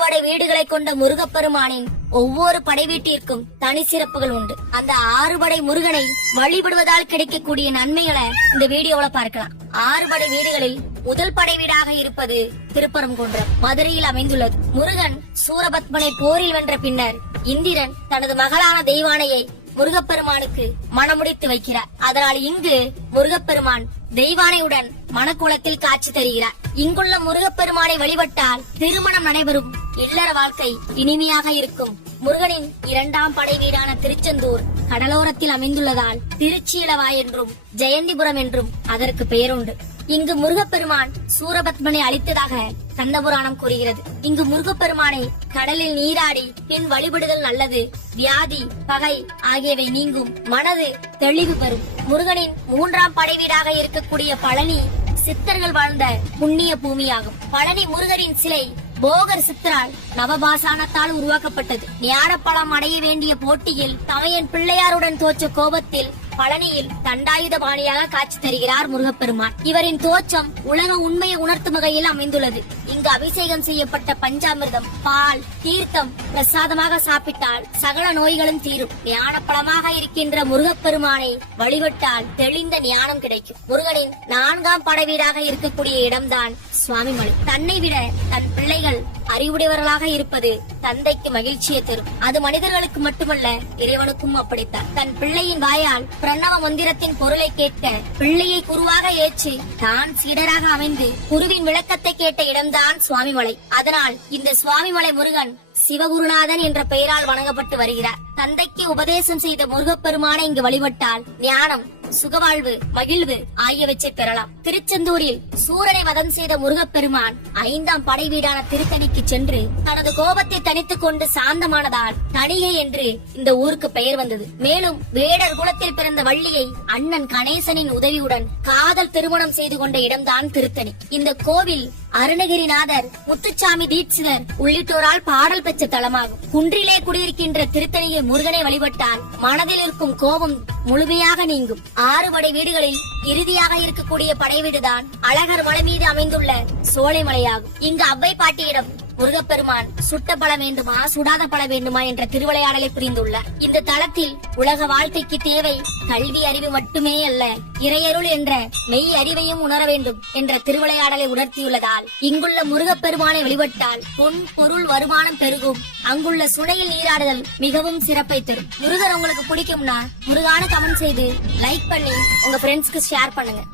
படை வீடுகளை கொண்ட முருகப்பெருமானின் ஒவ்வொரு படை வீட்டிற்கும் தனி சிறப்புகள் உண்டு. அந்த 6 படை முருகனை வழிபடுவதால் கிடைக்கக்கூடிய நன்மைகளை இந்த வீடியோல பார்க்கலாம். 6 படை வீடுகளில் முதல் படை வீடாக இருப்பது திருப்பரங்குன்றம், மதுரையில் அமைந்துள்ளது. முருகன் சூரபத்மனை போரில் வென்ற பின்னர் இந்திரன் தனது மகளான தெய்வானையை முருகப்பெருமானுக்கு மணமுடித்து வைக்கிறார். அதனால் இங்கு முருகப்பெருமான் தெய்வானையுடன் மணக்குளத்தில் காட்சி தருகிறார். இங்குள்ள முருகப்பெருமானை வழிபட்டால் திருமணம் நடைபெறும், இல்லற வாழ்க்கை இனிமையாக இருக்கும். முருகனின் 2ஆம் படை வீடான திருச்செந்தூர் கடலோரத்தில் அமைந்துள்ளதால் திருச்சியிலவாய் என்றும் ஜெயந்திபுரம் என்றும் அதற்கு பெயருண்டு. இங்கு முருகப்பெருமான் சூரபத்மனை அழித்ததாக கந்தபுராணம் கூறுகிறது. இங்கு முருகப்பெருமானை கடலில் நீராடி பின் வழிபடுதல் நல்லது. வியாதி, பகை ஆகியவை நீங்கும், மனது தெளிவு பெறும். முருகனின் 3ஆம் படை வீடாக இருக்கக்கூடிய பழனி சித்தர்கள் வாழ்ந்த புண்ணிய பூமியாகும். பழனி முருகரின் சிலை போகர் சித்தரால் நவபாசானத்தால் உருவாக்கப்பட்டது. ஞானப்பழம் அடைய வேண்டிய போட்டியில் தமையன் பிள்ளையாருடன் தோற்ற கோபத்தில் பழனியில் தண்டாயுதபாணியாக காட்சி தருகிறார் முருகப்பெருமான். இவரின் தோற்றம் உலக உண்மையை உணர்த்தும் வகையில் அமைந்துள்ளது. இங்கு அபிஷேகம் செய்யப்பட்ட பஞ்சாமிர்தம், பால், தீர்த்தம் பிரசாதமாக சாப்பிட்டால் சகல நோய்களும் தீரும். ஞானப்பழமாக இருக்கின்ற முருகப்பெருமானை வழிபட்டால் தெளிந்த ஞானம் கிடைக்கும். முருகனின் 4ஆம் படை வீடாக இருக்கக்கூடிய இடம்தான் சுவாமிமலை. தன்னை விட தன் பிள்ளைகள் அறிவுடையவர்களாக இருப்பது தந்தைக்கு மகிழ்ச்சியை தரும். அது மனிதர்களுக்கு மட்டுமல்ல, இறைவனுக்கும் அப்படித்தான். தன் பிள்ளையின் வாயால் பிரணவ மந்திரத்தின் பொருளை கேட்க பிள்ளையை குருவாக ஏற்றி தான் சீடராக அமைந்து குருவின் விளக்கத்தை கேட்ட இடம்தான் சுவாமிமலை. அதனால் இந்த சுவாமிமலை முருகன் சிவகுருநாதன் என்ற பெயரால் வணங்கப்பட்டு வருகிறார். தந்தைக்கு உபதேசம் செய்த முருகப்பெருமானை இங்கு வழிபட்டால் ஞானம், சுகவாழ்வு, மகிழ்வு ஆகியவற்றை பெறலாம். திருச்செந்தூரில் சூரனை வதம் செய்த முருகப்பெருமான் 5ஆம் படை வீடான திருத்தணிக்கு சென்று தனது கோபத்தை தனித்துக் கொண்டு சாந்தமானதால் தணிகை என்று இந்த ஊருக்கு பெயர் வந்தது. மேலும் வேடர் குலத்தில் பிறந்த வள்ளியை அண்ணன் கணேசனின் உதவியுடன் காதல் திருமணம் செய்து கொண்ட இடம்தான் திருத்தணி. இந்த கோவில் அருணகிரிநாதர், முத்துச்சாமி தீட்சிதர் உள்ளிட்டோரால் பாடல் பெற்ற தலமாகும். குன்றிலே குடியிருக்கின்ற திருத்தணியை முருகனை வழிபட்டால் மனதில் இருக்கும் கோபம் முழுமையாக நீங்கும். 6 படை வீடுகளில் இறுதியாக இருக்கக்கூடிய படை வீடுதான் அழகர் மலை மீது அமைந்துள்ள சோலைமலையாகும். இங்கு அவ்வை பாட்டியிடம் முருகப்பெருமான் சுட்ட பழம் வேண்டுமா, சுடாத பழம் வேண்டுமா என்ற திருவிளையாடலை புரிந்துள்ளார். இந்த தளத்தில் உலக வாழ்க்கைக்கு தேவை கல்வி அறிவு மட்டுமே அல்ல, இறையருள் என்ற மெய் அறிவையும் உணர வேண்டும் என்ற திருவிளையாடலை உணர்த்தியுள்ளதால் இங்குள்ள முருகப்பெருமானை வழிபட்டால் பொன், பொருள், வருமானம் பெருகும். அங்குள்ள சுனையில் நீராடுதல் மிகவும் சிறப்பை தரும். முருகர் உங்களுக்கு பிடிக்கும்னா முருகான கமெண்ட் செய்து லைக் பண்ணி உங்க ஃப்ரெண்ட்ஸ்க்கு ஷேர் பண்ணுங்க.